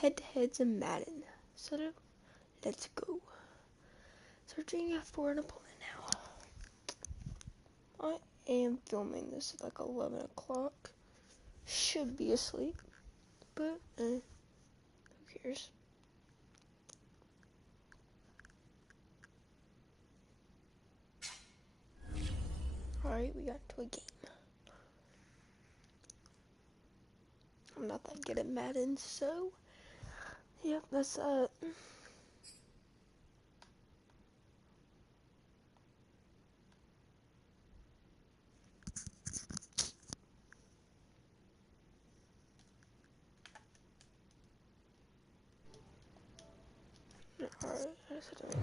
head-to-heads in Madden. So let's go. Searching for an opponent now. I am filming this at like 11 o'clock. Should be asleep, but who cares? Alright, we got into a game. I'm not that good at Madden, so yep, that's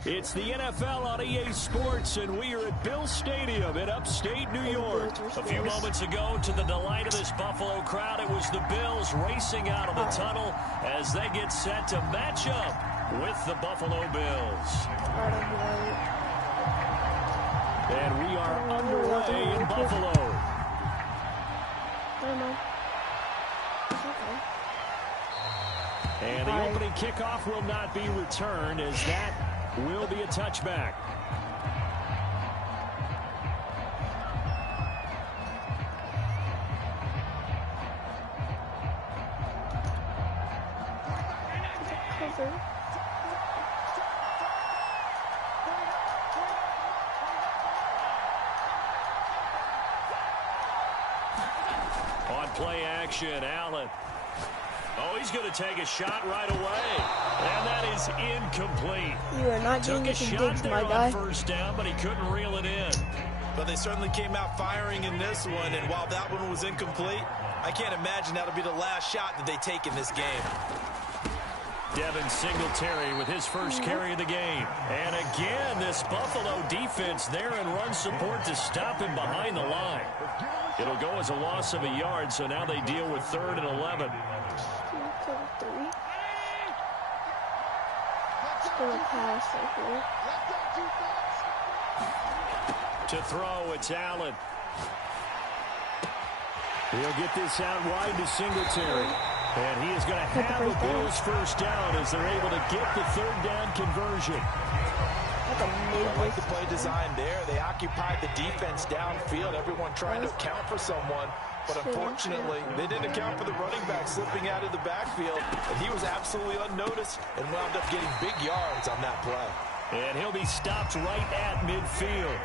It's the NFL on EA Sports, and we are at Bill Stadium in upstate New York. A few moments ago, to the delight of this Buffalo crowd, it was the Bills racing out of the tunnel as they get set to match up with the Buffalo Bills. And we are underway in Buffalo. And the opening kickoff will not be returned, as that will be a touchback. On play action, Allen. Oh, he's going to take a shot right away. And that is incomplete. You are not getting this digs, my guy. First down, but he couldn't reel it in. But they certainly came out firing in this one, and while that one was incomplete, I can't imagine that'll be the last shot that they take in this game. Devin Singletary with his first carry of the game. And again, this Buffalo defense there in run support to stop him behind the line. It'll go as a loss of a yard, so now they deal with 3rd and 11. Pass right here. To throw, it's Allen. He'll get this out wide to Singletary. And he is going to have a Bills first down as they're able to get the 3rd down conversion. I like the play design there. They occupied the defense downfield, everyone trying to account for someone. But unfortunately, they didn't account for the running back slipping out of the backfield. And he was absolutely unnoticed and wound up getting big yards on that play. And he'll be stopped right at midfield.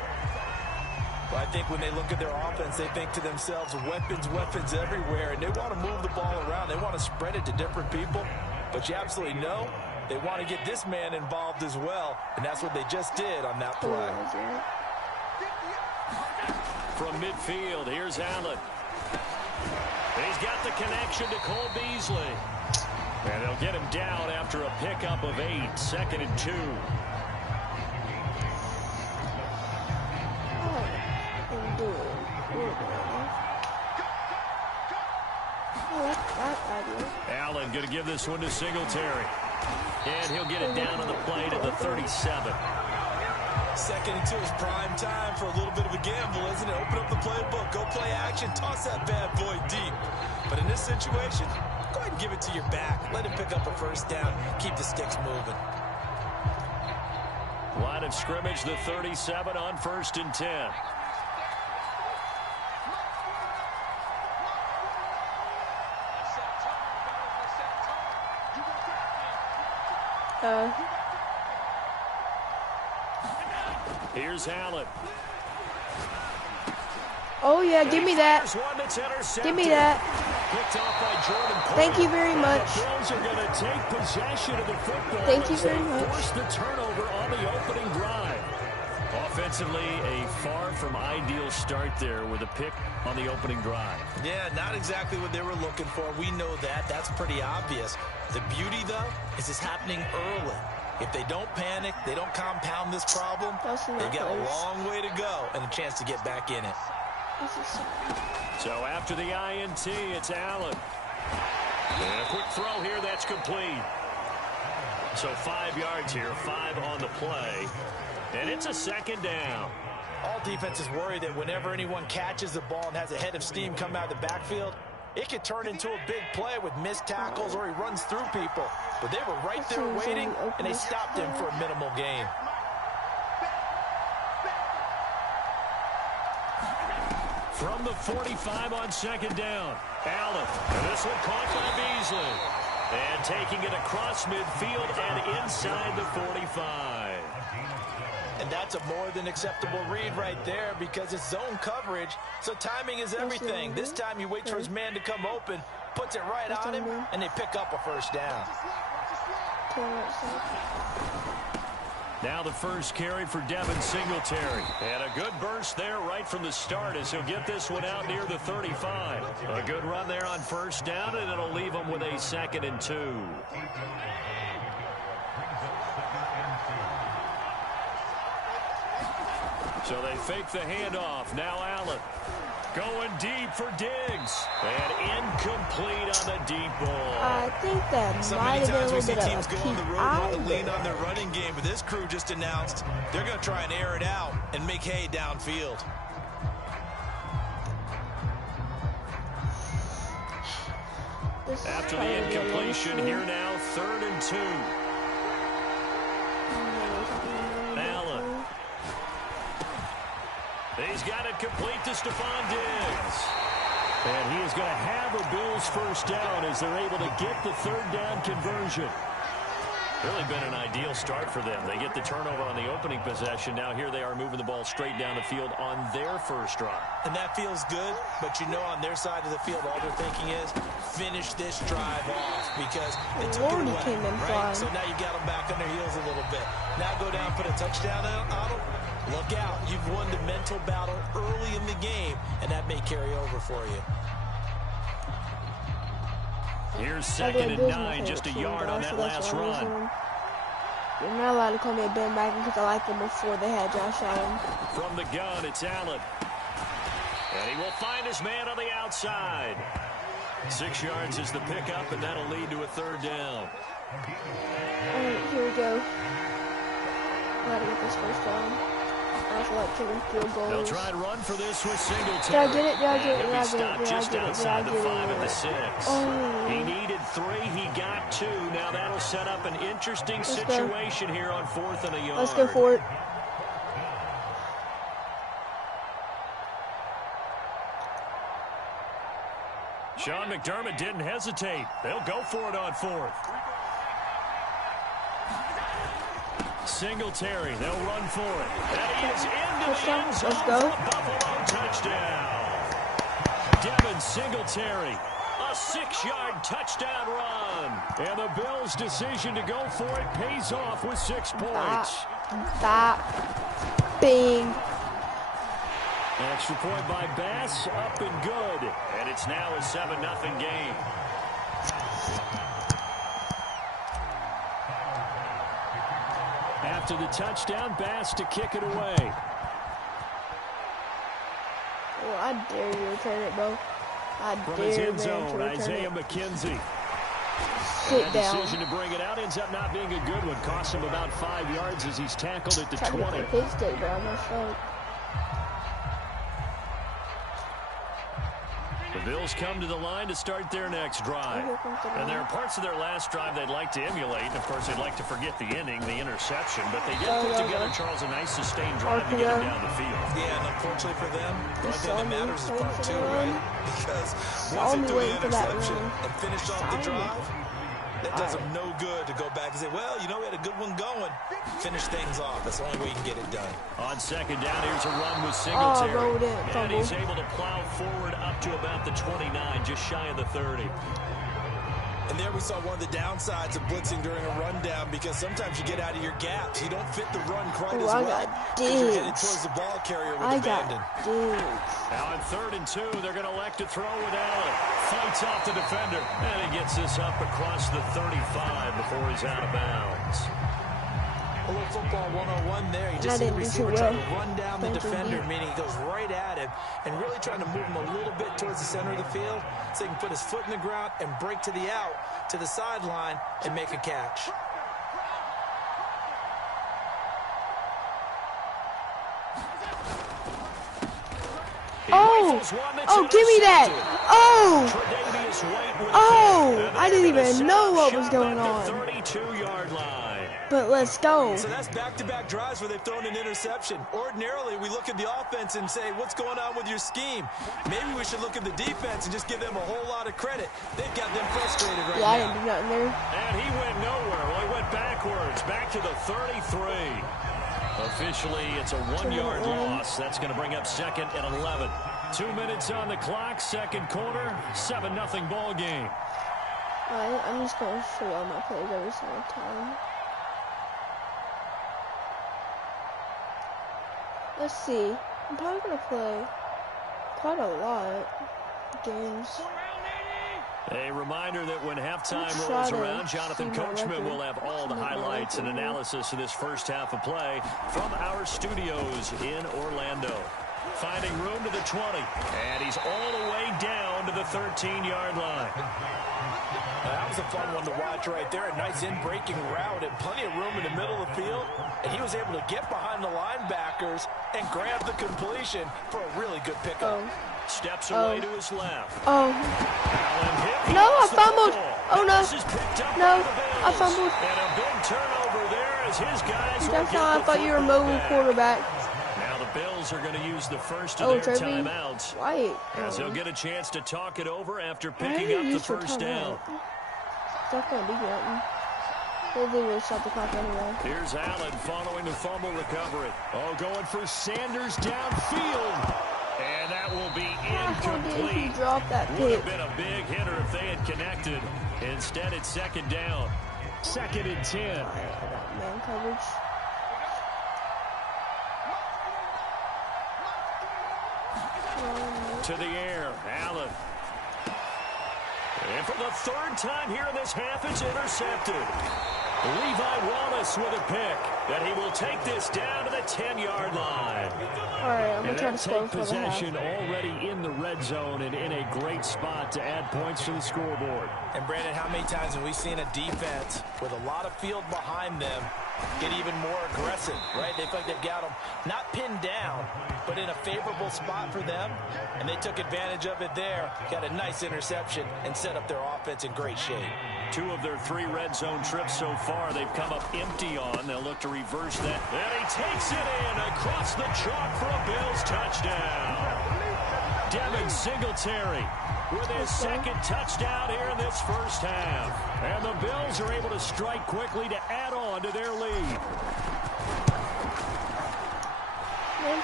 Well, I think when they look at their offense, they think to themselves, weapons everywhere. And they want to move the ball around. They want to spread it to different people. But you absolutely know they want to get this man involved as well. And that's what they just did on that play. From midfield, here's Allen. And he's got the connection to Cole Beasley. And they'll get him down after a pickup of 8, 2nd and 2. Allen going to give this one to Singletary. And he'll get it down on the play to the 37. 2nd and 2 is prime time for a little bit of a gamble, isn't it? Open up the playbook, go play action, toss that bad boy deep. But in this situation, go ahead and give it to your back. Let him pick up a first down. Keep the sticks moving. Line of scrimmage, the 37 on 1st and 10. Here's Allen. Oh, yeah, give me that. Give me that. Thank you very much. The Bills are going to take possession of the football. Thank you very much. Force the turnover on the opening drive. Offensively, a far from ideal start there with a pick on the opening drive. Yeah, not exactly what they were looking for. We know that. That's pretty obvious. The beauty, though, is it's happening early. If they don't panic, they don't compound this problem, they've got a long way to go and a chance to get back in it. So after the INT, it's Allen. And a quick throw here, that's complete. So 5 yards here, 5 on the play. And it's a 2nd down. All defenses worry that whenever anyone catches the ball and has a head of steam come out of the backfield, It could turn into a big play with missed tackles or he runs through people. But they were right there waiting, and they stopped him for a minimal gain. From the 45 on second down, Allen. And this one caught by Beasley. And taking it across midfield and inside the 45. And that's a more than acceptable read right there because it's zone coverage, so timing is everything. This time you wait for his man to come open, puts it right on him, and they pick up a first down. Now the first carry for Devin Singletary. And a good burst there right from the start as he'll get this one out near the 35. A good run there on first down, and it'll leave him with a 2nd and 2. So they fake the handoff. Now Allen going deep for Diggs. And incomplete on the deep ball. I think that might have been a little bit of a on the road PI. want to lean on their running game, but this crew just announced they're going to try and air it out and make hay downfield. After the incompletion, here now, 3rd and 2. Allen. He's got it complete to Stephon Diggs. And he is going to have a Bills first down as they're able to get the 3rd down conversion. Really been an ideal start for them. They get the turnover on the opening possession. Now here they are moving the ball straight down the field on their first drive. And that feels good, but you know on their side of the field all they're thinking is finish this drive off because they took it away, right? So now you got them back on their heels a little bit. Now go down, put a touchdown on them. Look out. You've won the mental battle early in the game, and that may carry over for you. Here's 2nd and 9, just a yard on that last run. You're not allowed to call me a Ben Backen because I liked them before they had Josh Allen. From the gun, it's Allen. And he will find his man on the outside. 6 yards is the pickup, and that'll lead to a 3rd down. All right, here we go. Gotta get this first down. I also like kicking field goals. They'll try and run for this with Singletary. Did I get it? Did I get it? He'll be stopped just outside the 5 and the 6. Oh. He needed 3. He got 2. Now that'll set up an interesting situation here on 4th and a yard. Let's go for it. Sean McDermott didn't hesitate. They'll go for it on 4th. Singletary, they'll run for it. And he is into the end zone. Let's go. Buffalo touchdown. Devin Singletary, a 6-yard touchdown run. And the Bills' decision to go for it pays off with 6 points. Stop. Bing. Extra point by Bass, up and good. And it's now a 7-0 game. After the touchdown, Bass to kick it away. Well, I dare you to return it, bro. I From dare his you end to zone, return Isaiah it. McKenzie. Sit That down. decision to bring it out ends up not being a good one. Cost him about 5 yards as he's tackled at the Tried to 20. get the pig stick, but I messed up. The Bills come to the line to start their next drive. And there are parts of their last drive they'd like to emulate. And, of course, they'd like to forget the inning, the interception. But they did put together, Charles, a nice sustained drive to get them down the field. Yeah, and unfortunately for them, the only thing that matters is part 2, right? Because Saw once me they do the waiting for that interception run. and finish off the drive, that does them no good to go back and say, well, you know, we had a good one going. Finish things off. That's the only way you can get it done. On second down, here's a run with Singletary. rolled in, and fumble. he's able to plow forward up to about the 29, just shy of the 30. And there we saw one of the downsides of blitzing during a rundown because sometimes you get out of your gaps. You don't fit the run quite as I well got because you're headed digs. towards the ball carrier with I abandon. got digs. Now on 3rd and 2, they're going to elect to throw with Allen. Fights off the defender, and he gets this up across the 35 before he's out of bounds. A little football 101 there. You And just I see the didn't do receiver too trying well. to run down the Thank you, defender, Lee. meaning he goes right at him and really trying to move him a little bit towards the center of the field so he can put his foot in the ground and break to the out, to the sideline, and make a catch. Oh! Oh, give me that! Oh! Oh! I didn't even know what was going on. 32-yard line. But let's go. So that's back-to-back drives where they've thrown an interception. Ordinarily, we look at the offense and say, what's going on with your scheme? Maybe we should look at the defense and just give them a whole lot of credit. They've got them frustrated right now. I didn't do nothing there. And he went nowhere. Well, he went backwards, back to the 33. Officially, it's a 1-yard loss. That's going to bring up 2nd and 11. 2 minutes on the clock, second quarter, 7-0 ball game. Alright, I'm just going to show y'all my plays every single time. Let's see. I'm probably going to play quite a lot of games. A reminder that when halftime rolls around, Jonathan Coachman will have all the highlights and analysis of this first half of play from our studios in Orlando. Finding room to the 20, and he's all the way down to the 13-yard line. That was a fun one to watch right there. A nice in-breaking route and plenty of room in the middle of the field. And he was able to get behind the linebackers and grab the completion for a really good pickup. Steps away to his left. Oh. No, I fumbled. Oh, no. No, I fumbled. And a big turnover there as his guys That's how I thought you were a mobile quarterback. Now the Bills are going to use the first of their timeouts. Right. As they'll get a chance to talk it over after picking up the first down. It's not going to be nothing. They literally shot the clock anyway. Here's Allen following the fumble recovery. Oh, going for Sanders downfield. And that will be incomplete. How did he drop that pick? Would have been a big hitter if they had connected. Instead, it's second down. 2nd and 10. Man coverage. To the air, Allen. And for the 3rd time here in this half, it's intercepted. Levi Wallace with a pick, and he will take this down to the 10-yard line. All right, I'm going to try to score for the possession already in the red zone and in a great spot to add points to the scoreboard. And Brandon, how many times have we seen a defense with a lot of field behind them get even more aggressive, right? They feel like they've got them not pinned down, but in a favorable spot for them, and they took advantage of it there, got a nice interception, and set up their offense in great shape. 2 of their 3 red zone trips so far, they've come up empty on. They'll look to reverse that. And he takes it in across the chalk for a Bills touchdown. Devin Singletary with his 2nd touchdown here in this first half. And the Bills are able to strike quickly to add on to their lead.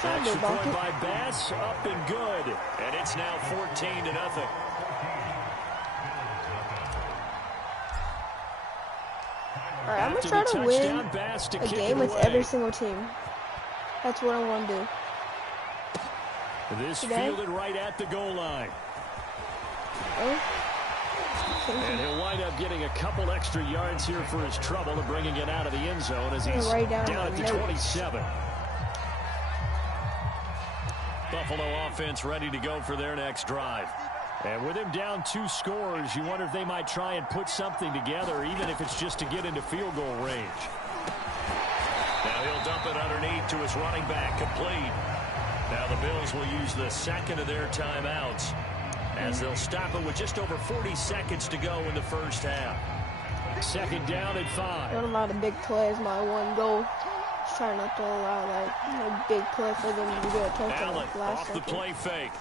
Extra point by Bass, up and good. And it's now 14-0. All right, I'm going to try to win a game with every single team. That's what I want to do. This fielded right at the goal line. And he'll wind up getting a couple extra yards here for his trouble and bringing it out of the end zone as he's down at the 27. Buffalo offense ready to go for their next drive. And with him down 2 scores, you wonder if they might try and put something together, even if it's just to get into field goal range. Now he'll dump it underneath to his running back, complete. Now the Bills will use the 2nd of their timeouts as they'll stop it with just over 40 seconds to go in the first half. 2nd down and 5. Don't allow the big play as my one goal. Just try not to allow a big play for them to get a touchdown. Allen off the play fake.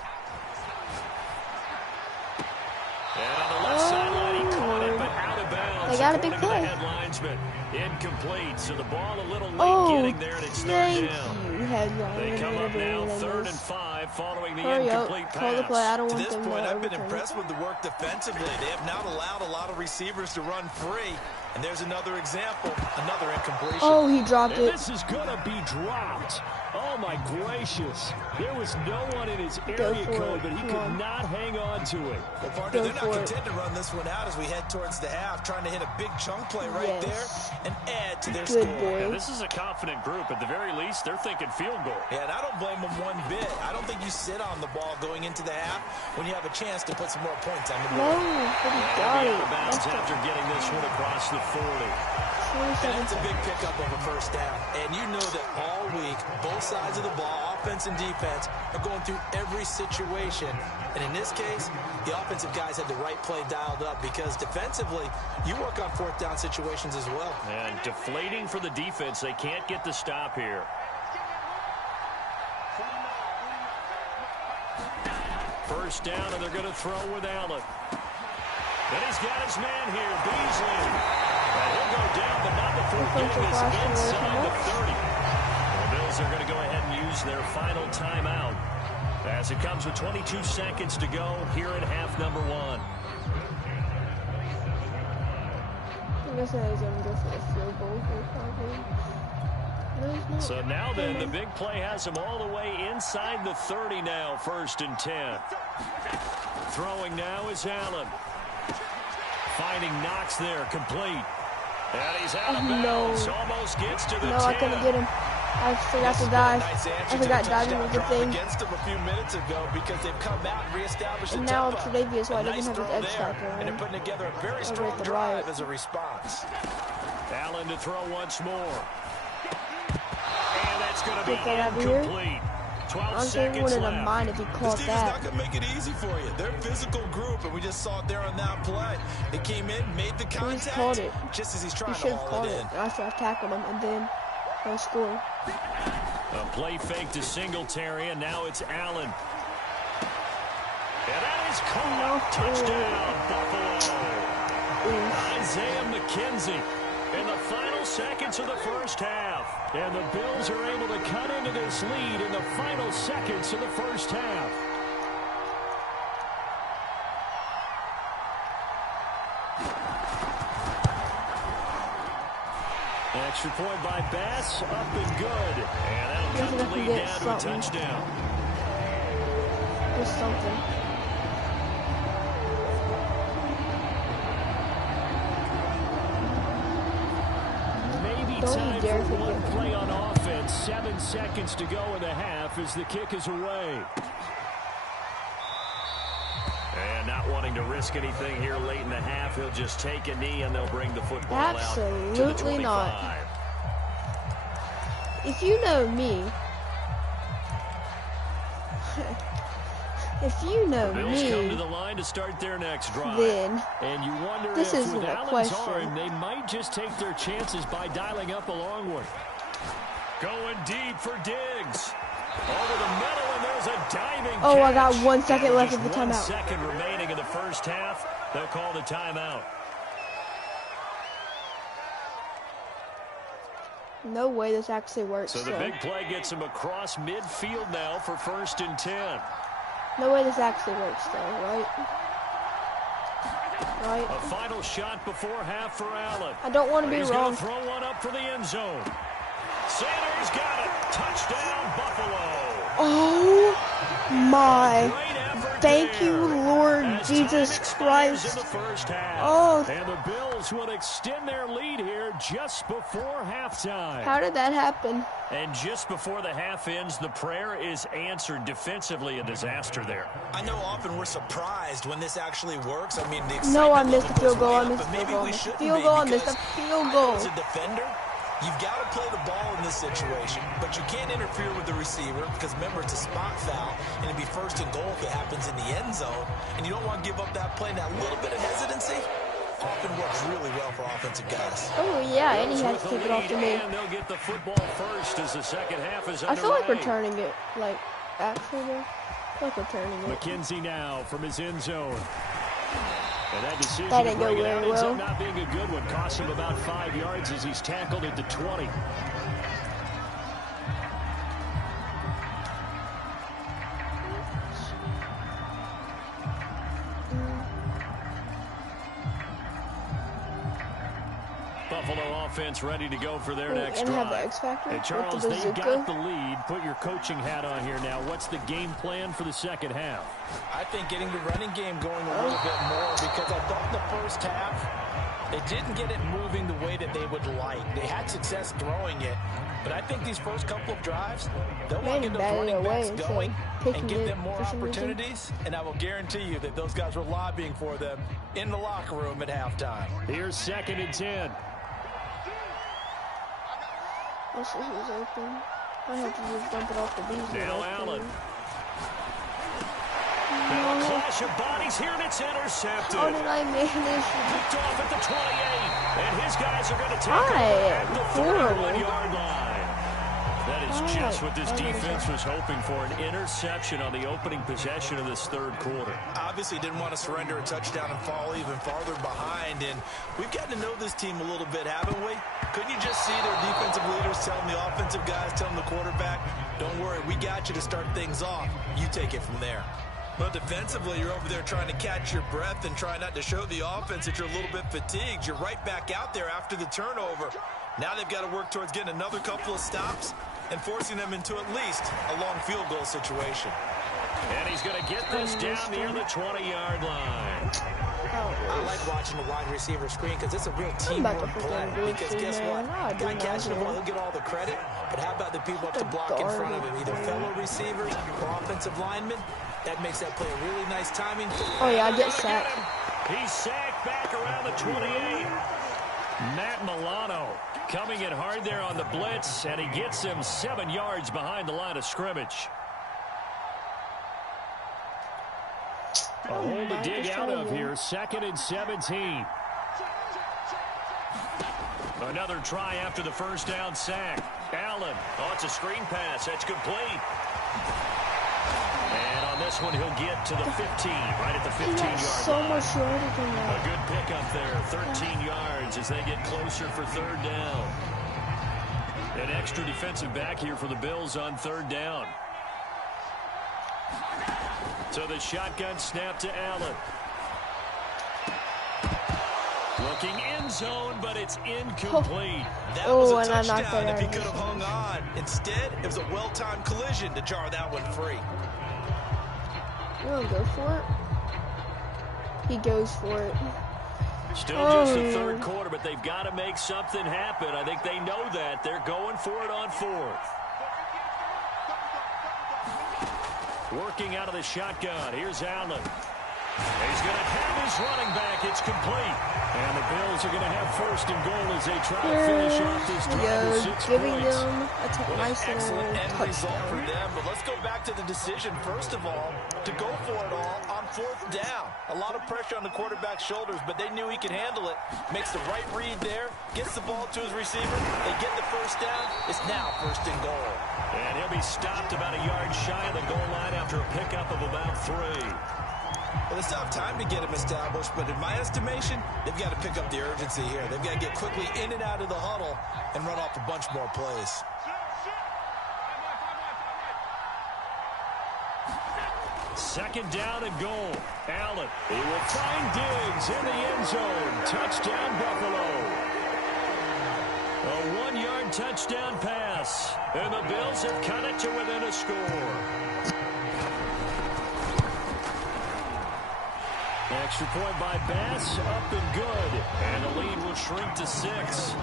And on the left sideline, he caught it, but out of bounds. They got a big play. The linesman. Incomplete, so the ball a little late getting there, and it's 3rd down. They come up now 3rd and 5 following the incomplete pass. Call the play. I don't to want this them point, to I've been overturn impressed with the work defensively. They have not allowed a lot of receivers to run free. And there's another example, another incompletion. Oh, he dropped it. This is going to be dropped. Oh, my gracious. There was no one in his area code, but he could not hang on to it. Well, partner, they're not content to run this one out as we head towards the half, trying to hit a big chunk play right there and add to their score. Yeah, this is a confident group. At the very least, they're thinking field goal. Yeah, and I don't blame them one bit. I don't think you sit on the ball going into the half when you have a chance to put some more points on the board. No, but he got it. Out of bounds after getting this one across the the 40. That's a big pickup of a first down. And you know that all week, both sides of the ball, offense and defense, are going through every situation. And in this case, the offensive guys had the right play dialed up because defensively, you work on fourth down situations as well. And deflating for the defense. They can't get the stop here. First down, and they're going to throw with Allen. And he's got his man here, Beasley. And he'll go down, but not before getting his inside the 30. The Bills are going to go ahead and use their final timeout as it comes with 22 seconds to go here in half number 1. I guess I was going to go for a field goal here, probably. No, so now then, the big play has him all the way inside the 30 now, 1st and 10. Throwing now is Allen. Finding Knox there, complete. And he's out of bounds. Almost gets to the 10. No, I couldn't get him. I forgot to dive. I forgot diving was a thing. Against him a few minutes ago because they've come out and reestablished the tempo. And now Tre'Davious White doesn't have his edge factor. And they're putting together a very strong drive as a response. Allen to throw once more. And that's going to be incomplete. 12 seconds left. Wouldn't mind if he caught this that. This not going to make it easy for you. They're a physical group, and we just saw it there on that play. They came in, made the contact, he caught it. Just as he's trying to haul it in. I should have tackled him, and then he'll score. A play fake to Singletary, and now it's Allen. And that is caught. Touchdown, Buffalo. Isaiah McKenzie in the final seconds of the first half. And the Bills are able to cut into this lead in the final seconds of the first half. Extra point by Bass, up and good. And that'll cut the lead down to a touchdown. Just something. Time for one play on offense. 7 seconds to go in the half as the kick is away. And not wanting to risk anything here late in the half, he'll just take a knee and they'll bring the football out to the 25. Not. If you know me, Bills come to the line to start their next drive. Then and you wonder this if is with a Allen's question. arm, they might just take their chances by dialing up a long one. Going deep for Diggs. Over the middle, and there's a diving catch. I got 1 second left of the timeout. 1 second remaining in the first half. They'll call the timeout. No way this actually works. So the big play gets him across midfield now for 1st and 10. No way this actually works, though, right? Right. A final shot before half for Allen. I don't want to be wrong. He's going to throw one up for the end zone. Sanders got it. Touchdown, Buffalo. Oh, my. Thank you, Lord Jesus Christ. Oh. And the Bills will extend their lead here just before halftime. How did that happen? And just before the half ends, the prayer is answered. Defensively, a disaster there. I know often we're surprised when this actually works. I mean, the no, I missed the field goal. I missed the field goal. I missed the field goal. I missed the field goal. As a defender, you've got to play the ball in this situation, but you can't interfere with the receiver because, remember, it's a spot foul, and it'd be 1st and goal if it happens in the end zone, and you don't want to give up that play. That little bit of hesitancy often works really well for offensive guys. Oh, yeah, and he has to take it off to me. And they'll get the football first as the second half is underway. I feel like returning it, like, actually, though. I feel like returning it. McKenzie now from his end zone. And that decision that to didn't bring go it out very ends well. up not being a good one. Cost him about 5 yards as he's tackled at the 20. Buffalo offense ready to go for their next drive. Have the X Factor. Hey, Charles, they've got the lead. Put your coaching hat on here now. What's the game plan for the second half? I think getting the running game going a little bit more because I thought in the first half They didn't get it moving the way that they would like. They had success throwing it, but I think these first couple of drives, they'll want to get those running backs going and give them more opportunities, and I will guarantee you that those guys were lobbying for them in the locker room at halftime. Here's 2nd and 10. Let's see who's open. I have to just dump it off the bees. Now Allen. Now a clash of bodies here, and it's intercepted. How did I manage? Picked off at the 28, and his guys are going to take over at the 31-yard line. That is just what this defense was hoping for, an interception on the opening possession of this third quarter. Obviously didn't want to surrender a touchdown and fall even farther behind, and we've gotten to know this team a little bit, haven't we? Couldn't you just see their defensive leaders telling the offensive guys, telling the quarterback, don't worry, we got you to start things off. You take it from there. But defensively, you're over there trying to catch your breath and try not to show the offense that you're a little bit fatigued. You're right back out there after the turnover. Now they've got to work towards getting another couple of stops and forcing them into at least a long field goal situation. And he's going to get this down near the 20-yard line. I like watching the wide receiver screen because it's a real teamwork play. Because guess what? The guy catching the ball, he'll get all the credit. But how about the people up to block in front of him, either fellow receivers or offensive linemen? That makes that play a really nice timing. Oh, yeah, I get sacked. He's sacked back around the 28. Matt Milano coming in hard there on the blitz, and he gets him 7 yards behind the line of scrimmage. A hole to dig out of here. 2nd and 17. Another try after the first down sack. Allen. Oh, it's a screen pass. That's complete. And on this one, he'll get to the 15, right at the 15-yard so line. Much shorter than that. A good pickup there, 13 yards as they get closer for 3rd down. An extra defensive back here for the Bills on 3rd down. So the shotgun snap to Allen. Looking end zone, but it's incomplete. That was a touchdown if he could have hung on. Instead, it was a well-timed collision to jar that one free. You want to go for it? He goes for it. Still just the third quarter, but they've got to make something happen. I think they know that. They're going for it on 4th. Working out of the shotgun. Here's Allen. He's going to have his running back. It's complete. And the Bills are going to have 1st and goal as they try to finish off this drive with 6 giving points. them a nice excellent end result touchdown for them. But let's go back to the decision, first of all, to go for it all on 4th down. A lot of pressure on the quarterback's shoulders, but they knew he could handle it. Makes the right read there, gets the ball to his receiver. They get the 1st down. It's now 1st and goal. And he'll be stopped about a yard shy of the goal line after a pickup of about 3. Well, they still have time to get him established, but in my estimation, they've got to pick up the urgency here. They've got to get quickly in and out of the huddle and run off a bunch more plays. Second down and goal. Allen. He will find Diggs in the end zone. Touchdown, Buffalo. A 1-yard touchdown pass. And the Bills have cut it to within a score. Extra point by Bass, up and good. And the lead will shrink to 6.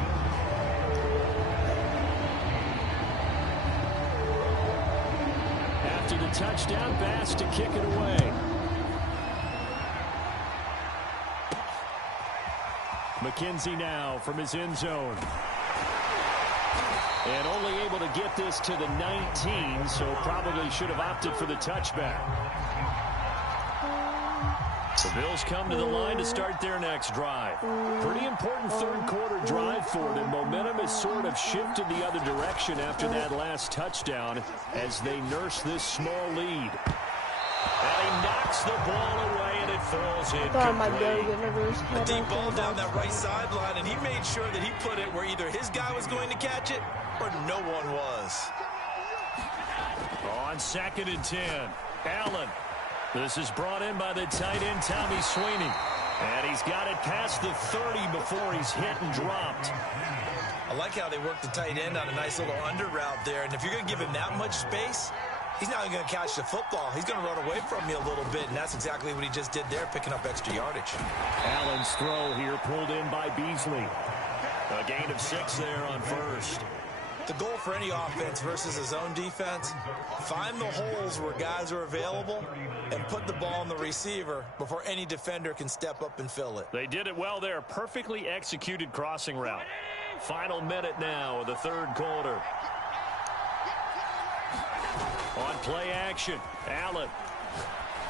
After the touchdown, Bass to kick it away. McKenzie now from his end zone. And only able to get this to the 19, so probably should have opted for the touchback. The Bills come to the line to start their next drive. Pretty important third quarter drive for them. Momentum has sort of shifted the other direction after that last touchdown as they nurse this small lead. And he knocks the ball away and it falls in. A deep ball down that right sideline, and he made sure that he put it where either his guy was going to catch it or no one was. On 2nd and 10, Allen. This is brought in by the tight end, Tommy Sweeney. And he's got it past the 30 before he's hit and dropped. I like how they work the tight end on a nice little under route there. And if you're going to give him that much space, He's not going to catch the football. He's going to run away from you a little bit, and that's exactly what he just did there, picking up extra yardage. Allen's throw here pulled in by Beasley. A gain of 6 there on first. The goal for any offense versus a zone defense, find the holes where guys are available and put the ball on the receiver before any defender can step up and fill it. They did it well there. Perfectly executed crossing route. Final minute now of the third quarter. On play action, Allen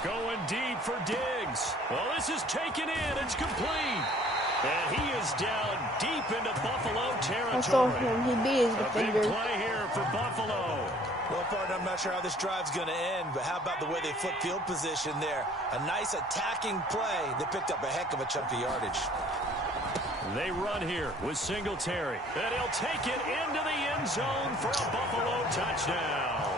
going deep for Diggs. Well, this is taken in. It's complete. And he is down deep into Buffalo territory. I saw him. He beat his defender. A big play here for Buffalo. Well, partner, I'm not sure how this drive's going to end, but how about the way they flip field position there? A nice attacking play that picked up a heck of a chunk of yardage. They run here with Singletary. And he'll take it into the end zone for a Buffalo touchdown.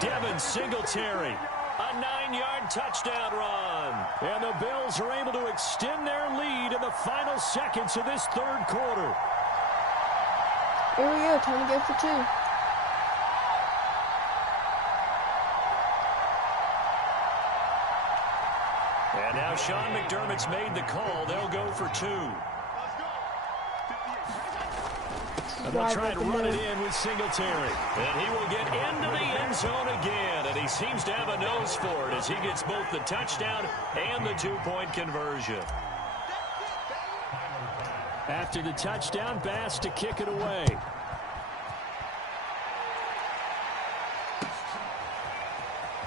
Devin Singletary, a 9-yard touchdown run. And the Bills are able to extend their lead in the final seconds of this third quarter. Here we go. Time to go for 2. And now Sean McDermott's made the call. They'll go for 2. And they'll try and run it in with Singletary. And he will get into the end zone again. And he seems to have a nose for it as he gets both the touchdown and the 2-point conversion. After the touchdown, Bass to kick it away.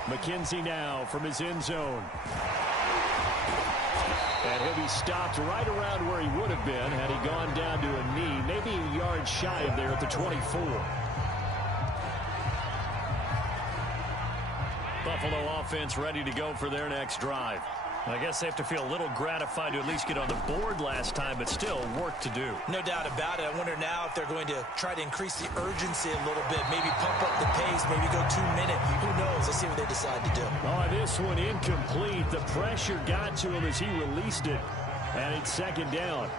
McKenzie now from his end zone. And he'll be stopped right around where he would have been had he gone down to a knee, maybe a yard shy of there at the 24. Buffalo offense ready to go for their next drive. I guess they have to feel a little gratified to at least get on the board last time, but still work to do. No doubt about it. I wonder now if they're going to try to increase the urgency a little bit, maybe pump up the pace, maybe go 2-minute. Who knows? Let's see what they decide to do. Oh, this one incomplete. The pressure got to him as he released it, and it's second down.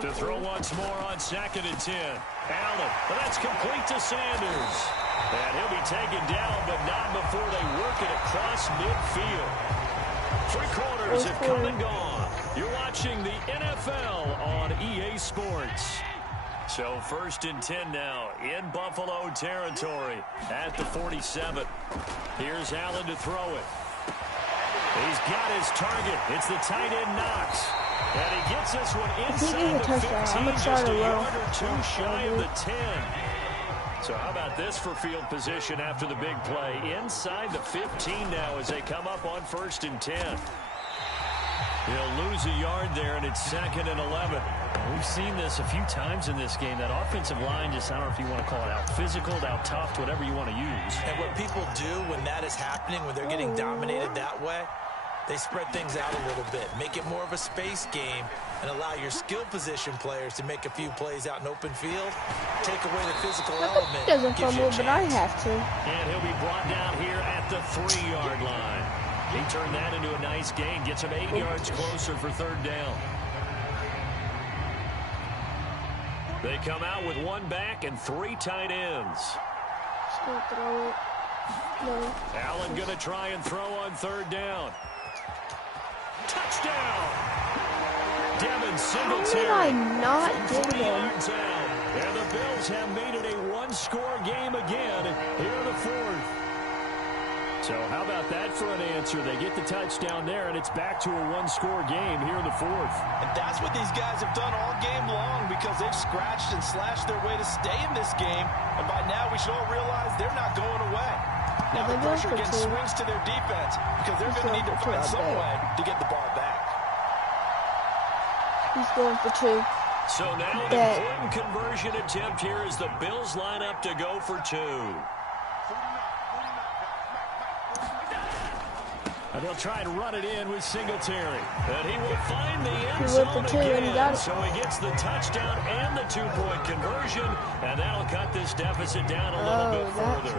To throw once more on 2nd and 10. Allen, but that's complete to Sanders. And he'll be taken down, but not before they work it across midfield. 3 quarters have come and gone. You're watching the NFL on EA Sports. So 1st and 10 now in Buffalo territory at the 47. Here's Allen to throw it. He's got his target. It's the tight end Knox. And he gets this one inside the 15, just a yard or 2 shy of the 10. So how about this for field position after the big play? Inside the 15 now as they come up on 1st and 10. He'll lose a yard there, and it's 2nd and 11. We've seen this a few times in this game. That offensive line just, I don't know if you want to call it out physical, out tough, whatever you want to use. And what people do when that is happening, when they're getting dominated that way, they spread things out a little bit, make it more of a space game, and allow your skill position players to make a few plays out in open field, take away the physical element. He doesn't fumble, but I have to. And he'll be brought down here at the 3-yard line. He turned that into a nice gain, gets him 8 yards closer for 3rd down. They come out with 1 back and 3 tight ends. Just gonna throw it. No. Allen going to try and throw on 3rd down. Touchdown! Devin Singletary. How did I not get him? And the Bills have made it a 1-score game again here in the 4th. So how about that for an answer? They get the touchdown there, and it's back to a 1-score game here in the 4th. And that's what these guys have done all game long, because they've scratched and slashed their way to stay in this game. And by now, we should all realize they're not going away. Now the pressure again swings to their defense, because they're going to need to find some way to get the ball back. He's going for 2. So now an important conversion attempt here as the Bills line up to go for 2. And they'll try and run it in with Singletary. And he will find the end zone again. So he gets the touchdown and the 2-point conversion. And that'll cut this deficit down a little bit further.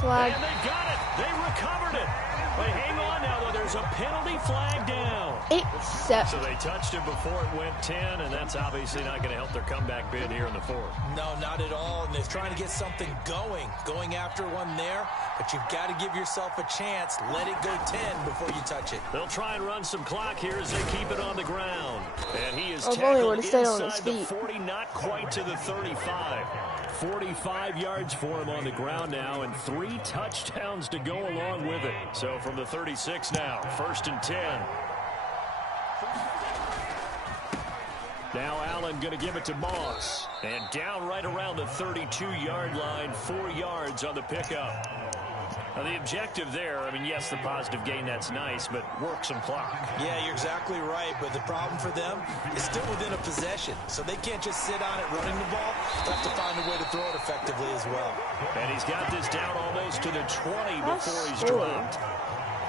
Flag. And they got it. They recovered it. But hang on now, though. There's a penalty flag down. 8-7. So they touched him before it went 10, and that's obviously not going to help their comeback bid here in the fourth. No, not at all. And they're trying to get something going after one there. But you've got to give yourself a chance. Let it go 10 before you touch it. They'll try and run some clock here as they keep it on the ground. And he is Only tackled stayed on his inside the feet. 40, not quite to the 35. 45 yards for him on the ground now, and 3 touchdowns to go along with it. So from the 36 now, 1st and 10. Now Allen going to give it to Moss. And down right around the 32-yard line, 4 yards on the pickup. Now the objective there, I mean, yes, the positive gain, that's nice, but work some clock. Yeah, you're exactly right, but the problem for them is still within a possession, so they can't just sit on it running the ball. They have to find a way to throw it effectively as well. And he's got this down almost to the 20 before he's dropped.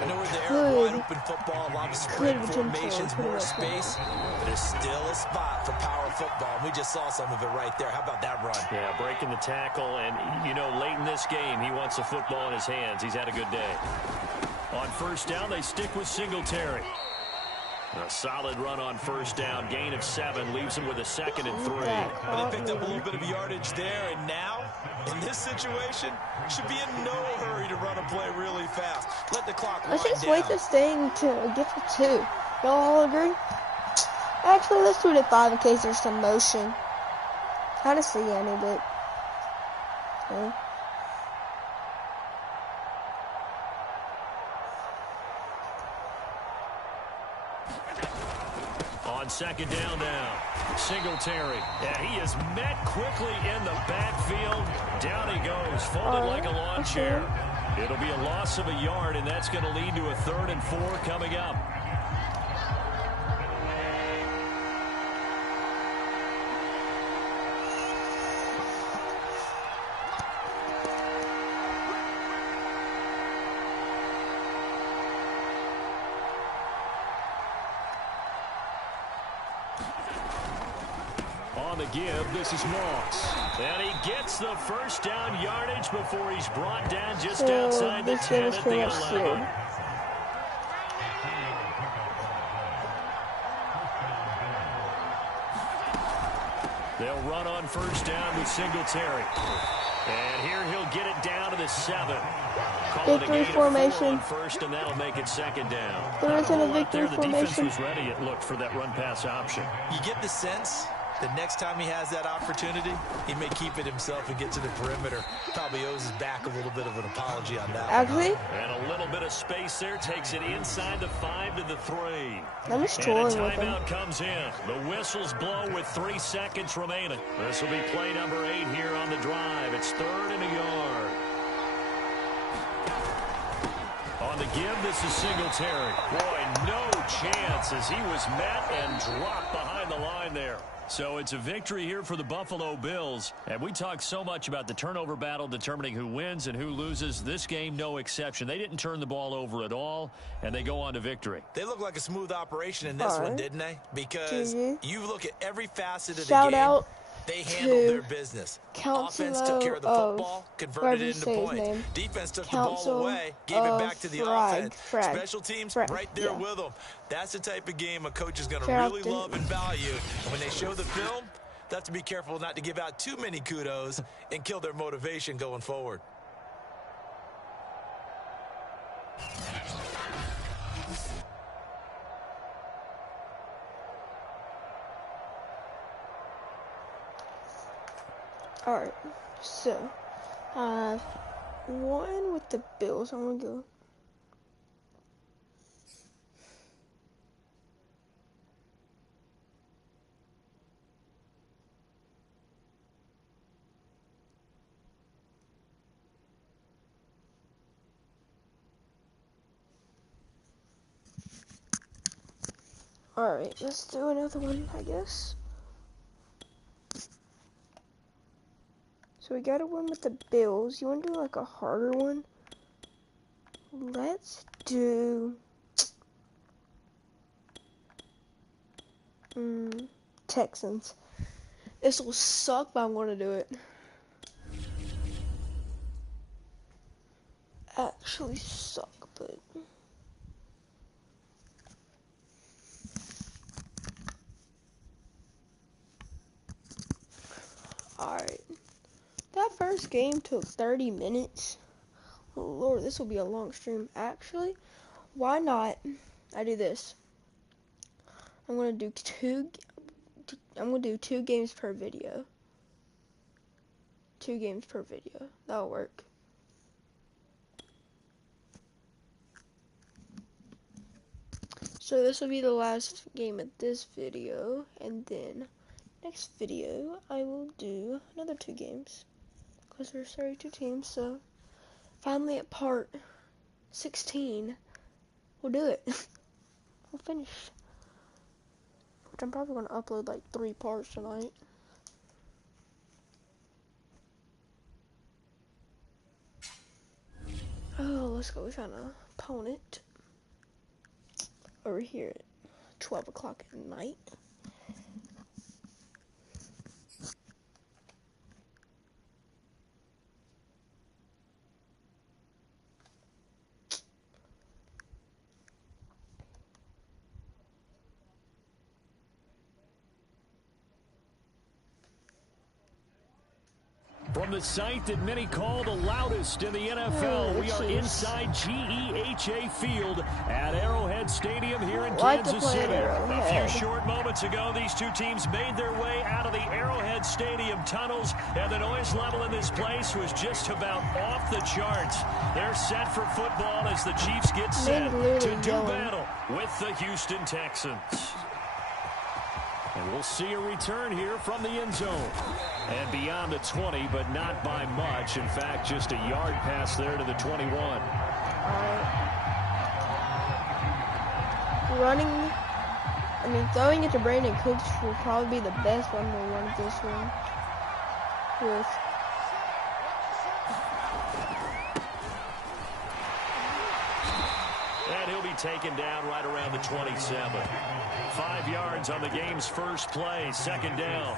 I know with the air wide open football, a lot of spread formations, more space, but there's still a spot for power football. And we just saw some of it right there. How about that run? Yeah, breaking the tackle, and, you know, late in this game, he wants the football in his hands. He's had a good day. On 1st down, they stick with Singletary. A solid run on 1st down. Gain of 7 leaves him with a 2nd and 3. Well, they picked up a little bit of yardage there, and now, in this situation, should be in no hurry to run a play really fast. Let the clock Let's wind just down. wait this thing to get to 2. Y'all all agree? Actually, let's do it at 5 in case there's some motion. I don't see any, but... Okay. On 2nd down now, Singletary. And he is met quickly in the backfield. Down he goes, folded like a lawn chair. It'll be a loss of a yard, and that's going to lead to a 3rd and 4 coming up. On the give, this is Moss. And he gets the 1st down yardage before he's brought down just outside the 10 at the 11. They'll run on 1st down with Singletary. And here he'll get it down to the 7. Call it a gain of 4 on 1st, and that'll make it 2nd down. There isn't a victory The formation. defense was ready, it looked, for that run-pass option. You get the sense that next time he has that opportunity, he may keep it himself and get to the perimeter. Probably owes his back a little bit of an apology on that. Actually? And a little bit of space there takes it inside the 5 to the 3. I'm just And a trolling with him. timeout comes in. The whistles blow with 3 seconds remaining. This will be play number 8 here on the drive. It's 3rd and a yard. On the give, this is Singletary. Boy, no chance as he was met and dropped behind the line there. So it's a victory here for the Buffalo Bills. And we talk so much about the turnover battle determining who wins and who loses. This game, no exception. They didn't turn the ball over at all, and they go on to victory. They look like a smooth operation in this one, didn't they? Because you look at every facet of the Shout game. out They handled their business. Council Offense took care of the football, converted it into points. Defense took the ball away, gave it back to the offense. Special teams right there with them. That's the type of game a coach is going to really love and value. And when they show the film, they have to be careful not to give out too many kudos and kill their motivation going forward. Alright, so I have one with the Bills. I'm gonna go. Alright, let's do another one, I guess. So we got a one with the Bills. You want to do like a harder one? Let's do Texans. This will suck, but I'm going to do it. Actually suck, but alright. That first game took 30 minutes. Oh Lord, this will be a long stream. Actually, why not? I do this. I'm gonna do two games per video. 2 games per video. That'll work. So this will be the last game of this video, and then next video I will do another 2 games. Because there's 32 teams, so finally at part 16, we'll do it. We'll finish. Which I'm probably going to upload like 3 parts tonight. Oh, let's go. We found an opponent over here at 12 o'clock at night. From the site that many call the loudest in the NFL, we are inside GEHA Field at Arrowhead Stadium here in Kansas City. A few short moments ago, these two teams made their way out of the Arrowhead Stadium tunnels, and the noise level in this place was just about off the charts. They're set for football as the Chiefs get set to do battle with the Houston Texans. And we'll see a return here from the end zone. And beyond the 20, but not by much. In fact, just a yard pass there to the 21. Throwing it to Brandon Cooks will probably be the best one we'll run this one with. And he'll be taken down right around the 27. 5 yards on the game's first play, second down.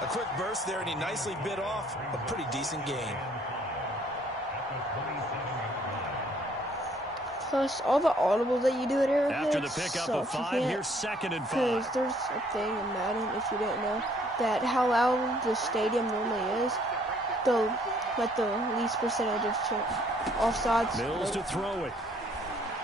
A quick burst there, and he nicely bit off a pretty decent gain. Plus, all the audibles that you do at Arrowhead After the pickup of 5, here's second and 5. Because there's a thing in Madden, if you didn't know, that how loud the stadium normally is, the least percentage of offsides. Mills to throw it.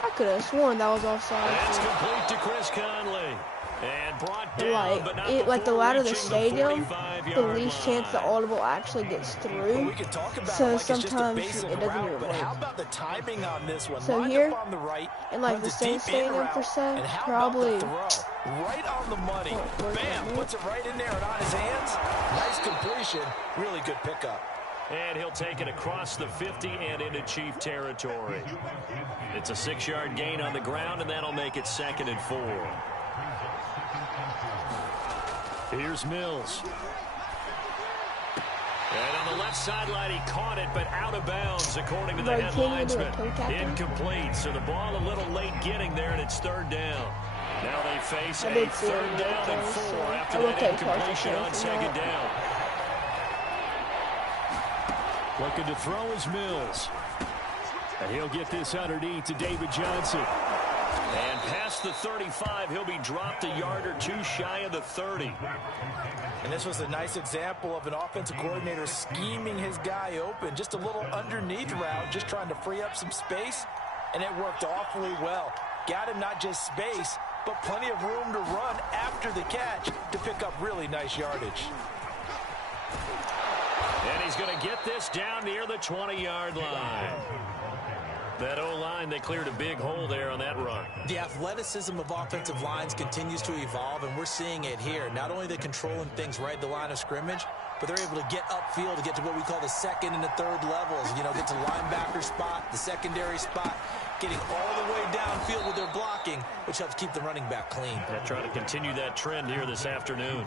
I could have sworn that was offside. It's complete to Chris Conley. And brought down, but not like the louder the stadium, the least line. chance the audible actually gets through. We could talk about so like sometimes it's just a it doesn't route, even but work. how about the timing on this one? So Lined here, up on the right, and like the same stadium per se, and how probably about the throw? Right on the money. Bam, puts it right in there and on his hands. Nice completion. Really good pickup. And he'll take it across the 50 and into Chief territory. It's a 6-yard gain on the ground, and that'll make it second and 4. Here's Mills. And on the left sideline, he caught it, but out of bounds, according to the head linesman. Incomplete, so the ball a little late getting there, and it's third down. Now they face a third down and 4 after that incompletion on second down. Looking to throw is Mills. And he'll get this underneath to David Johnson. And past the 35, he'll be dropped a yard or 2 shy of the 30. And this was a nice example of an offensive coordinator scheming his guy open. Just a little underneath route, just trying to free up some space. And it worked awfully well. Got him not just space, but plenty of room to run after the catch to pick up really nice yardage. And he's going to get this down near the 20-yard line. That O-line, they cleared a big hole there on that run. The athleticism of offensive lines continues to evolve, and we're seeing it here. Not only are they controlling things right at the line of scrimmage, but they're able to get upfield to get to what we call the second and the third levels. You know, get to linebacker spot, the secondary spot, getting all the way downfield with their blocking, which helps keep the running back clean. They're trying to continue that trend here this afternoon.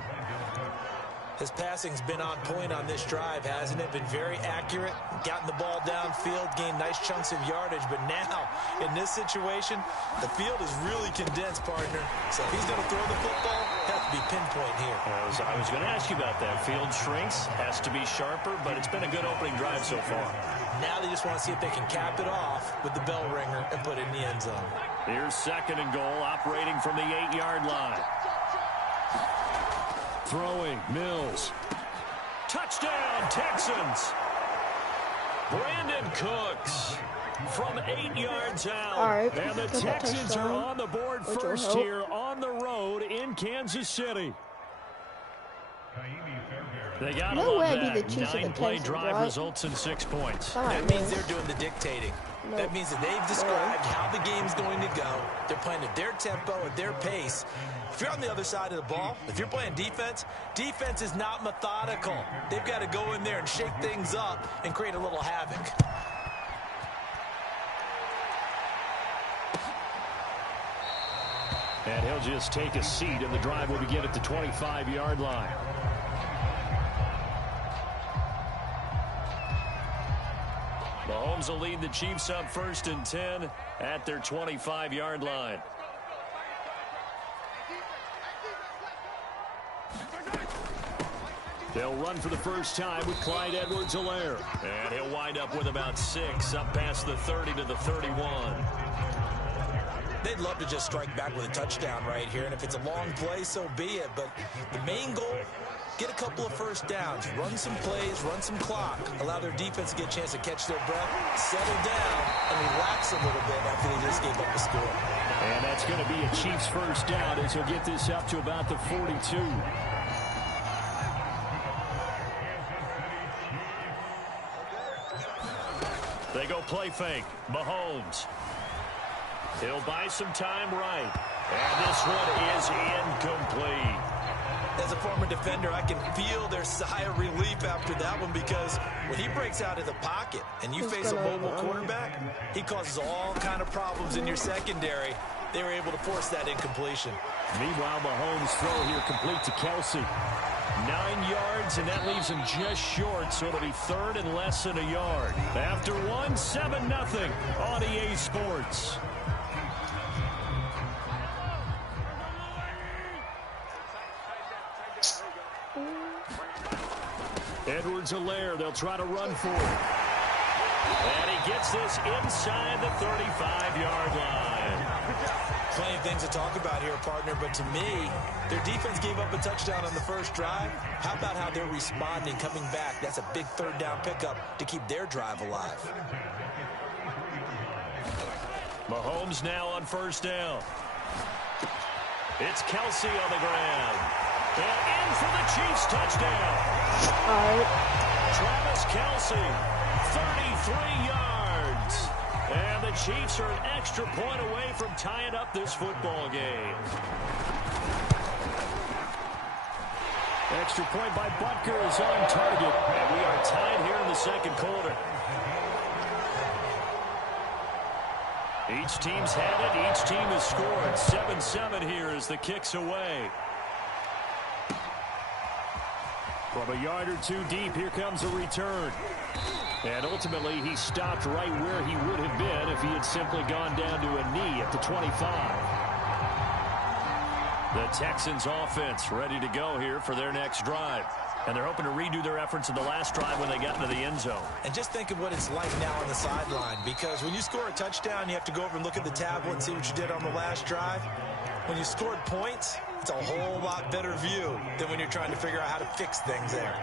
His passing's been on point on this drive, hasn't it? Been very accurate, gotten the ball downfield, gained nice chunks of yardage. But now, in this situation, the field is really condensed, partner. So if he's going to throw the football, have to be pinpoint here. I was going to ask you about that. Field shrinks, has to be sharper, but it's been a good opening drive so far. Now they just want to see if they can cap it off with the bell ringer and put it in the end zone. Here's 2nd and goal, operating from the 8-yard line. Throwing, Mills. Touchdown, Texans. Brandon Cooks from 8 yards out. All right, and the Texans are on the board first here on the road in Kansas City. They got no way that. I'd be the Chiefs of the 9-play Texans, drive right? results in 6 points. That means they're doing the dictating. No. That means that they've described how the game's going to go. They're playing at their tempo, at their pace. If you're on the other side of the ball, if you're playing defense, defense is not methodical. They've got to go in there and shake things up and create a little havoc. And he'll just take a seat, and the drive will begin at the 25-yard line. Mahomes will lead the Chiefs up 1st and 10 at their 25-yard line. They'll run for the first time with Clyde Edwards-Helaire. And he'll wind up with about 6, up past the 30 to the 31. They'd love to just strike back with a touchdown right here, and if it's a long play, so be it. But the main goal, get a couple of first downs, run some plays, run some clock, allow their defense to get a chance to catch their breath, settle down, and relax a little bit after they just gave up the score. And that's going to be a Chiefs first down as he'll get this up to about the 42. They go play fake. Mahomes. He'll buy some time right. And this one is incomplete. As a former defender, I can feel their sigh of relief after that one, because when he breaks out of the pocket and you face a mobile quarterback, he causes all kind of problems in your secondary. They were able to force that incompletion. Meanwhile, Mahomes' throw here complete to Kelsey. 9 yards, and that leaves him just short, so it'll be 3rd and less than a yard. After 1, 7-0 on EA Sports. Edwards-Helaire, they'll try to run for it. And he gets this inside the 35-yard line. Plenty of things to talk about here, partner, but to me, their defense gave up a touchdown on the first drive. How about how they're responding, coming back? That's a big 3rd down pickup to keep their drive alive. Mahomes now on 1st down. It's Kelsey on the ground. And in for the Chiefs touchdown. All right. Travis Kelsey, 33 yards. And the Chiefs are an extra point away from tying up this football game. Extra point by Butker is on target. And we are tied here in the 2nd quarter. Each team's had it. Each team has scored. 7-7 here as the kick's away. From a yard or 2 deep, here comes a return. And ultimately, he stopped right where he would have been if he had simply gone down to a knee at the 25. The Texans offense ready to go here for their next drive. And they're hoping to redo their efforts in the last drive when they got into the end zone. And just think of what it's like now on the sideline, because when you score a touchdown, you have to go over and look at the tablet and see what you did on the last drive. When you scored points, it's a whole lot better view than when you're trying to figure out how to fix things there.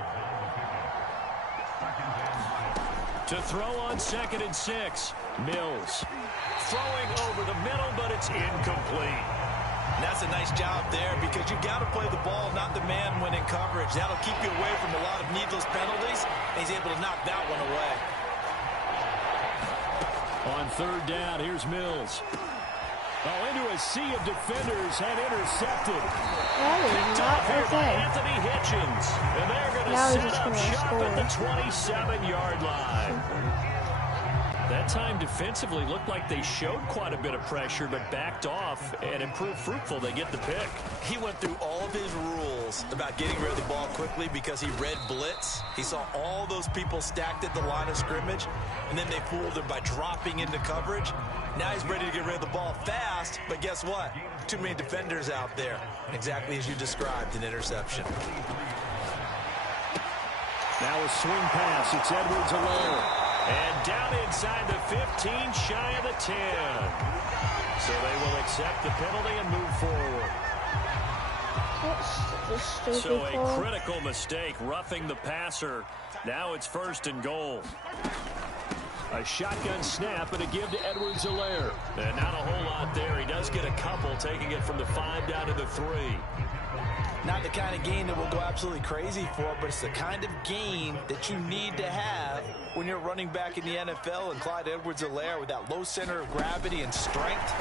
To throw on 2nd and 6, Mills. Throwing over the middle, but it's incomplete. And that's a nice job there, because you've got to play the ball, not the man when in coverage. That'll keep you away from a lot of needless penalties, and he's able to knock that one away. On 3rd down, here's Mills. Oh, into a sea of defenders and intercepted. That is not okay. Anthony Hitchens. And they're going to set up shop at the 27-yard line. That time defensively looked like they showed quite a bit of pressure, but backed off and improved fruitful. They get the pick. He went through all of his rules about getting rid of the ball quickly because he read blitz. He saw all those people stacked at the line of scrimmage, and then they fooled him by dropping into coverage. Now he's ready to get rid of the ball fast, but guess what? Too many defenders out there. Exactly as you described, an interception. Now a swing pass. It's Edwards-Helaire. And down inside the 15, shy of the 10. So they will accept the penalty and move forward. So a critical mistake, roughing the passer. Now it's 1st and goal. A shotgun snap and a give to Edwards-Helaire. And not a whole lot there. He does get a couple, taking it from the 5 down to the 3. Not the kind of game that we'll go absolutely crazy for, but it's the kind of game that you need to have when you're running back in the NFL. And Clyde Edwards-Helaire, with that low center of gravity and strength,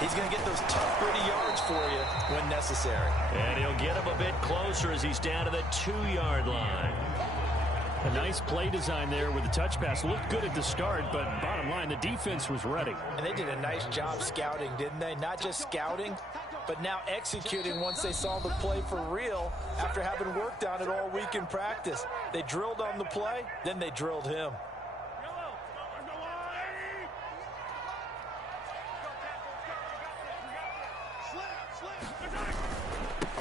he's going to get those tough, gritty yards for you when necessary. And he'll get him a bit closer as he's down to the 2-yard line. A nice play design there with the touch pass. Looked good at the start, but bottom line, the defense was ready. And they did a nice job scouting, didn't they? Not just scouting, but now executing once they saw the play for real after having worked on it all week in practice. They drilled on the play, then they drilled him.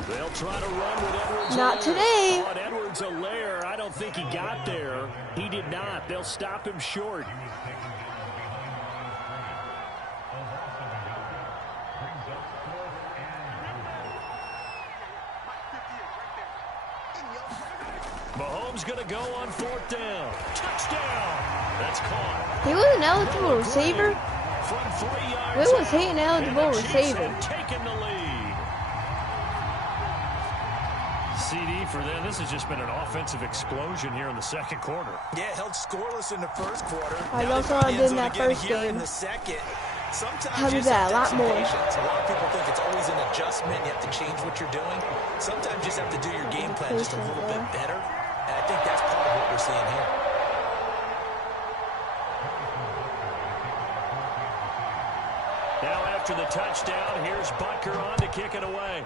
They'll try to run with Edwards. Not today. On Edwards-Helaire, I don't think he got there. He did not. They'll stop him short. Mahomes going to go on 4th down. Touchdown. That's caught. He was an eligible receiver. From 3 yards. Where was he an eligible receiver? Taking the lead. CD for them. This has just been an offensive explosion here in the 2nd quarter. Yeah, held scoreless in the 1st quarter. I also did in that first game. In the 2nd. Sometimes I'll do that a lot more. A lot of people think it's always an adjustment. You have to change what you're doing. Sometimes you just have to do your game plan just a little bit better. And I think that's part of what we're seeing here. Now after the touchdown, here's Butker on to kick it away.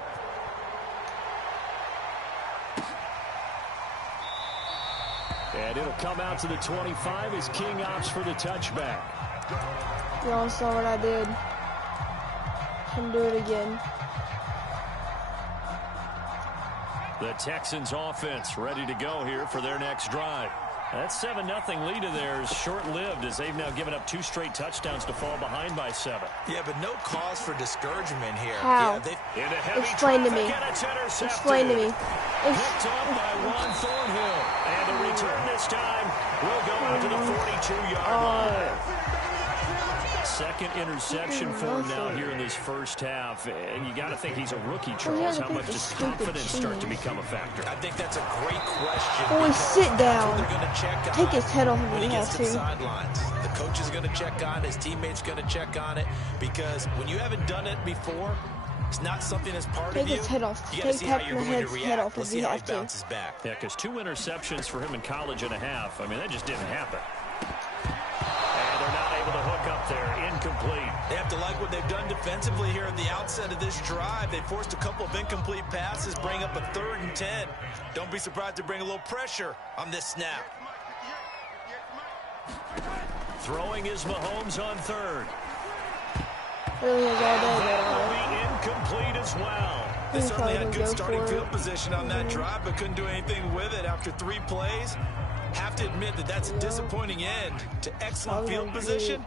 And it'll come out to the 25 as King opts for the touchback. Y'all saw what I did. Can do it again. The Texans offense ready to go here for their next drive. That 7-0 lead of theirs short-lived as they've now given up 2 straight touchdowns to fall behind by 7. Yeah, but no cause for discouragement here. How? Yeah, Explain to me. Explain to me. Picked up by Juan Thornhill. And the return this time will go out to the 42-yard line. 2nd interception for him now here in this 1st half. And you got to think he's a rookie, Charles. How much does confidence start to become a factor? I think that's a great question. Boy, sit down. Check Take his head off when he gets to the to. sidelines. The coach is going to check on it. His teammates going to check on it. Because when you haven't done it before, it's not something that's part of you. Take his head off. You got to see how you're going to head react. off Let's if see you how he have to. bounces back. Yeah, because 2 interceptions for him in college and a half. I mean, that just didn't happen. And they're not able to hook up there. Incomplete. They have to like what they've done defensively here at the outset of this drive. They forced a couple of incomplete passes, bring up a 3rd and 10. Don't be surprised to bring a little pressure on this snap. Throwing is Mahomes on 3rd. Really has all day, That will be incomplete as well. They certainly had good starting for field position on that drive, but couldn't do anything with it after 3 plays. Have to admit that that's a disappointing end to excellent field position.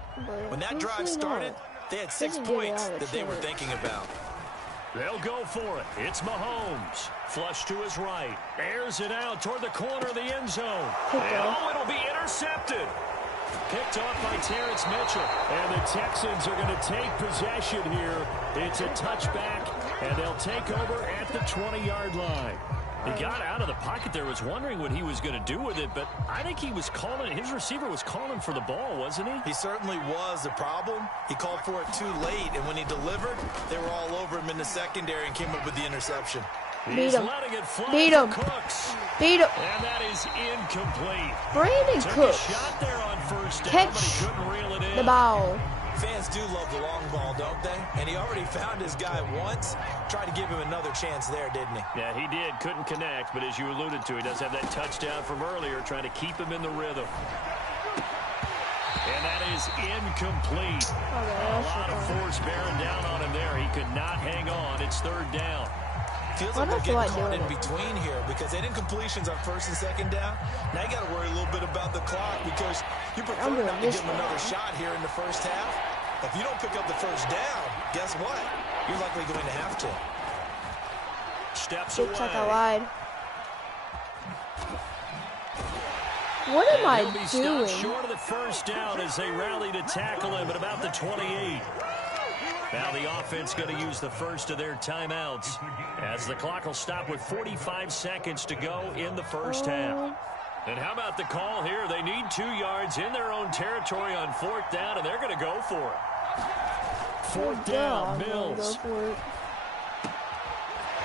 When that drive started, they had 6 points that they were thinking about. They'll go for it. It's Mahomes. Flush to his right. Airs it out toward the corner of the end zone. And it'll be intercepted. Picked off by Terrence Mitchell. And the Texans are going to take possession here. It's a touchback, and they'll take over at the 20-yard line. He got out of the pocket there, was wondering what he was going to do with it, but I think he was calling, his receiver was calling for the ball, wasn't he? He certainly was. The problem, he called for it too late, and when he delivered, they were all over him in the secondary and came up with the interception. Beat him. Letting it fly Beat him. Cooks. Beat him. And that is incomplete. Brandon Took Cooks. a shot there on 1st down, Catch but he couldn't reel it in. the ball. Fans do love the long ball, don't they? And he already found his guy once. Tried to give him another chance there, didn't he? Yeah, he did. Couldn't connect, but as you alluded to, he does have that touchdown from earlier, trying to keep him in the rhythm. And that is incomplete. A lot of force bearing down on him there. He could not hang on. It's 3rd down. Feels like they're getting caught in between here because they didn't completions on first and second down. Now you got to worry a little bit about the clock because you prefer not to give them another shot here in the first half. If you don't pick up the first down, guess what? You're likely going to have to. Steps away. Looks like I lied. What am I doing? Short of the first down as they rally to tackle him at about the 28. Now the offense going to use the first of their timeouts as the clock will stop with 45 seconds to go in the first half. And how about the call here? They need 2 yards in their own territory on 4th down, and they're going to go for it. 4th down, Mills.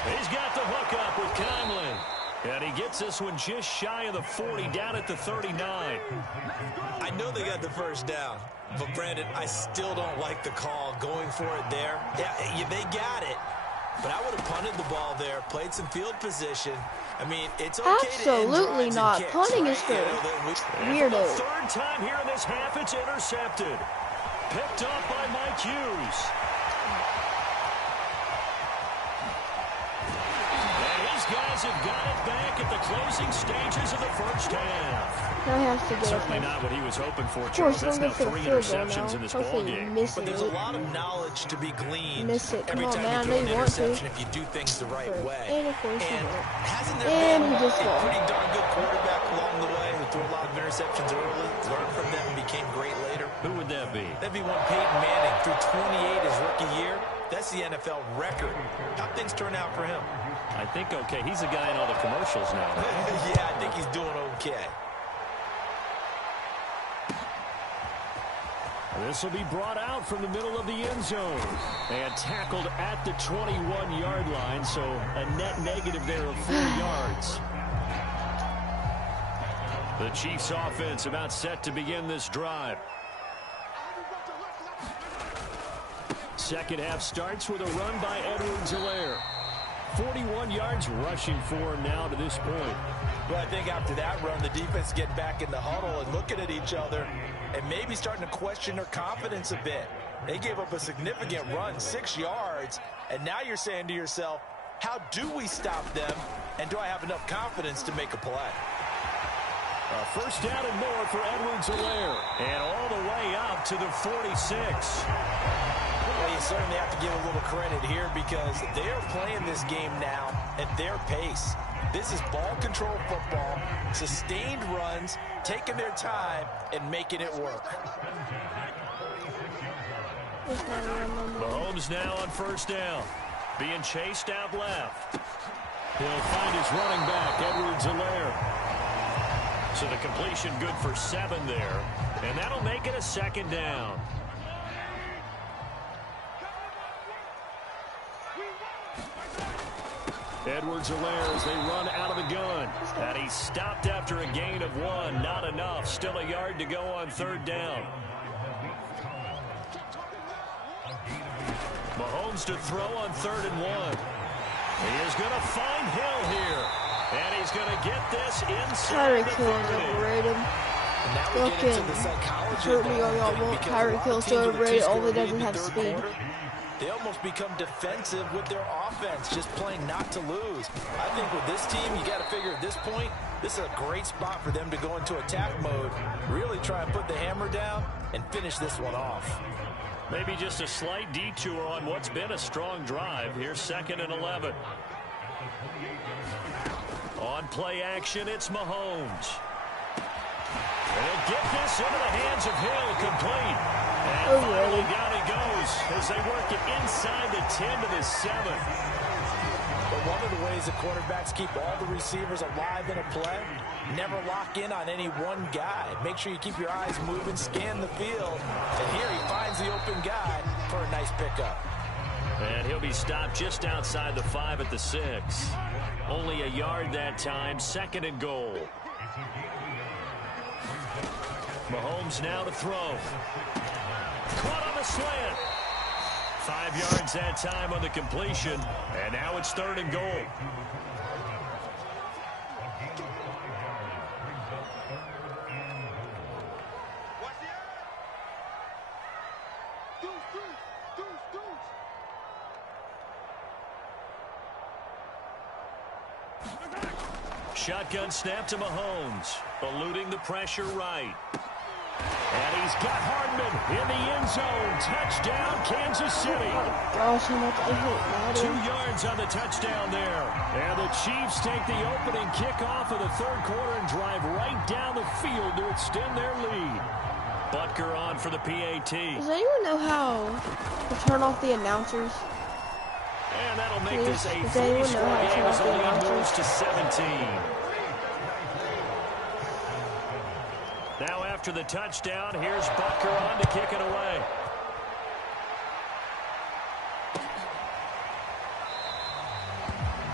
He's got the hook up with Conley. And he gets this one just shy of the 40, down at the 39. I know they got the first down, but Brandon, I still don't like the call going for it there. Yeah, they got it, but I would have punted the ball there, played some field position. I mean, it's okay absolutely to not. Kicks, Punting right? is good. Weirdo. For the 3rd time here in this half, it's intercepted. Picked off by Mike Hughes. Guys have got it back at the closing stages of the first half. Now he has to get Certainly not what he was hoping for, Charles. That's now 3 interceptions in this ball game. But there's a lot of knowledge to be gleaned every time man, you throw an interception if you do things the right way. And of course hasn't there been a pretty darn good quarterback along the way who threw a lot of interceptions early, learned from them, and became great later? Who would that be? That'd be one Peyton Manning threw 28 his rookie year. That's the NFL record. How'd things turn out for him? I think okay. He's a guy in all the commercials now. Yeah, I think he's doing okay. This will be brought out from the middle of the end zone and tackled at the 21-yard line, so a net negative there of 4 yards. The Chiefs offense about set to begin this drive. Second half starts with a run by Edwards-Helaire. 41 yards rushing for him now to this point. Well, I think after that run, the defense getting back in the huddle and looking at each other and maybe starting to question their confidence a bit. They gave up a significant run, 6 yards, and now you're saying to yourself, how do we stop them, and do I have enough confidence to make a play? A first down and more for Edwards-Helaire, and all the way up to the 46. Well, you certainly have to give a little credit here because they are playing this game now at their pace. This is ball control football, sustained runs, taking their time, and making it work. Mahomes now on first down, being chased out left. He'll find his running back, Edwards-Helaire. So the completion good for 7 there, and that'll make it a 2nd down. Edwards-Helaire as they run out of the gun. And he stopped after a gain of 1. Not enough. Still a yard to go on 3rd down. Mahomes to throw on 3rd and 1. He is going to find Hill here. And he's going to get this inside the 30. Now we get into the psychology. Hurt me or y'all won't. Tyreek Hill's so overrated. All he doesn't have speed. They almost become defensive with their offense, just playing not to lose. I think with this team, you got to figure at this point, this is a great spot for them to go into attack mode, really try and put the hammer down and finish this one off. Maybe just a slight detour on what's been a strong drive. Here's 2nd and 11. On play action, it's Mahomes. They'll get this into the hands of Hill, complete. And finally down he goes as they work it inside the 10 to the 7. But one of the ways the quarterbacks keep all the receivers alive in a play, never lock in on any one guy. Make sure you keep your eyes moving, scan the field. And here he finds the open guy for a nice pickup. And he'll be stopped just outside the 5 at the 6. Only a yard that time, 2nd and goal. Mahomes now to throw. Caught on the slant. 5 yards that time on the completion. And now it's 3rd and goal. Shotgun snap to Mahomes. Eluding the pressure right. And he's got Hardman in the end zone. Touchdown, Kansas City. Gosh, how much I hate Madden. 2 yards on the touchdown there. And the Chiefs take the opening kickoff of the third quarter and drive right down the field to extend their lead. Butker on for the PAT. Does anyone know how to turn off the announcers? And that'll make this a Does anyone know three-score how to game turn as off the the lead announcers? moves to 17. Now after the touchdown, here's Butker on to kick it away.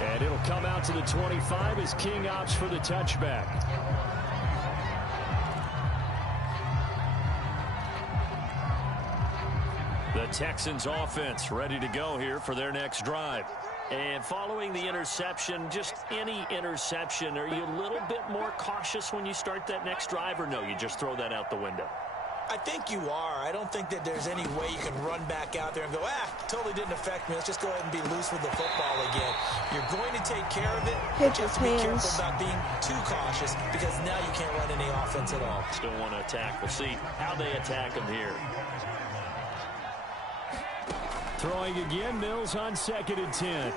And it'll come out to the 25 as King opts for the touchback. The Texans offense ready to go here for their next drive. And following the interception, just any interception, are you a little bit more cautious when you start that next drive, or no, you just throw that out the window? I think you are. I don't think that there's any way you can run back out there and go, totally didn't affect me. Let's just go ahead and be loose with the football again. You're going to take care of it, but you have to be careful about being too cautious because now you can't run any offense at all. Still want to attack. We'll see how they attack them here. Throwing again, Mills on 2nd and 10.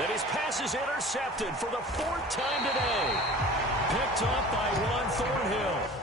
And his pass is intercepted for the 4th time today. Picked up by Juan Thornhill.